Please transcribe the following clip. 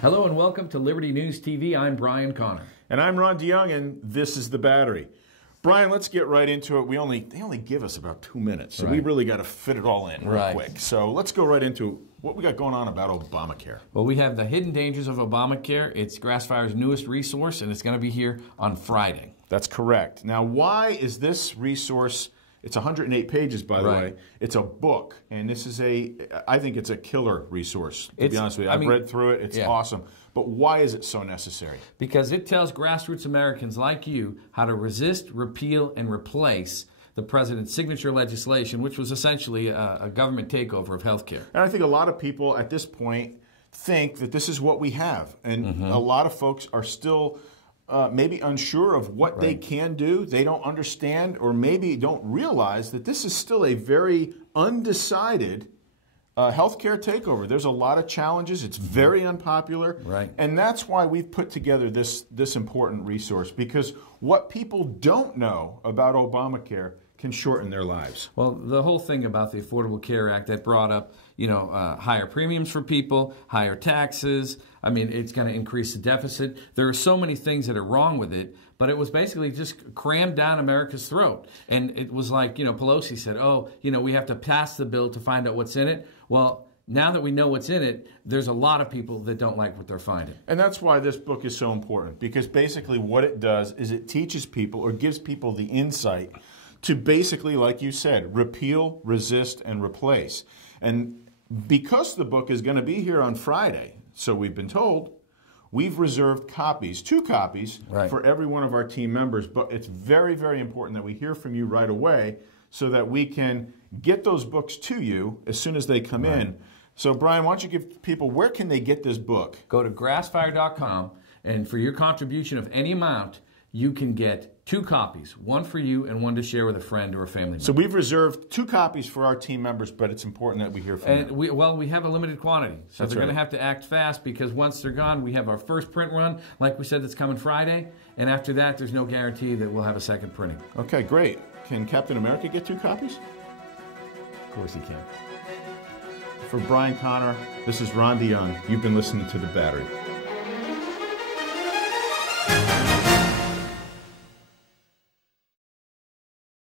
Hello and welcome to Liberty News TV. I'm Brian Connor. And I'm Ron DeYoung, and this is The Battery. Brian, let's get right into it. They only give us about 2 minutes, so we really got to fit it all in real quick. So let's go right into what we got going on about Obamacare. Well, we have the Hidden Dangers of Obamacare. It's Grassfire's newest resource, and it's going to be here on Friday. That's correct. Now, why is this resource? It's 108 pages, by the way. It's a book, and this is I think it's a killer resource, to be honest with you. I've read through it. It's awesome. But why is it so necessary? Because it tells grassroots Americans like you how to resist, repeal, and replace the president's signature legislation, which was essentially a government takeover of health care. And I think a lot of people at this point think that this is what we have. And a lot of folks are still maybe unsure of what they can do. They don't understand or maybe don't realize that this is still a very undecided healthcare takeover. There's a lot of challenges. It's very unpopular. And that's why we've put together this important resource, because what people don't know about Obamacare can shorten their lives. Well, the whole thing about the Affordable Care Act that brought up, higher premiums for people, higher taxes. I mean, it's going to increase the deficit. There are so many things that are wrong with it, but it was basically just crammed down America's throat. And it was like, Pelosi said, we have to pass the bill to find out what's in it. Well, now that we know what's in it, there's a lot of people that don't like what they're finding. And that's why this book is so important, because basically what it does is it teaches people or gives people the insight to basically, like you said, repeal, resist, and replace. And because the book is going to be here on Friday, so we've been told, we've reserved copies, 2 copies, for every one of our team members. But it's very, very important that we hear from you right away so that we can get those books to you as soon as they come in. So, Brian, why don't you give people, where can they get this book? Go to grassfire.com, and for your contribution of any amount, you can get 2 copies, one for you and one to share with a friend or a family member. So we've reserved 2 copies for our team members, but it's important that we hear from them. We have a limited quantity, so they're going to have to act fast, because once they're gone, we have our first print run, like we said, that's coming Friday, and after that, there's no guarantee that we'll have a second printing. Okay, great. Can Captain America get 2 copies? Of course he can. For Brian Connor, this is Ron DeYoung. You've been listening to The Battery.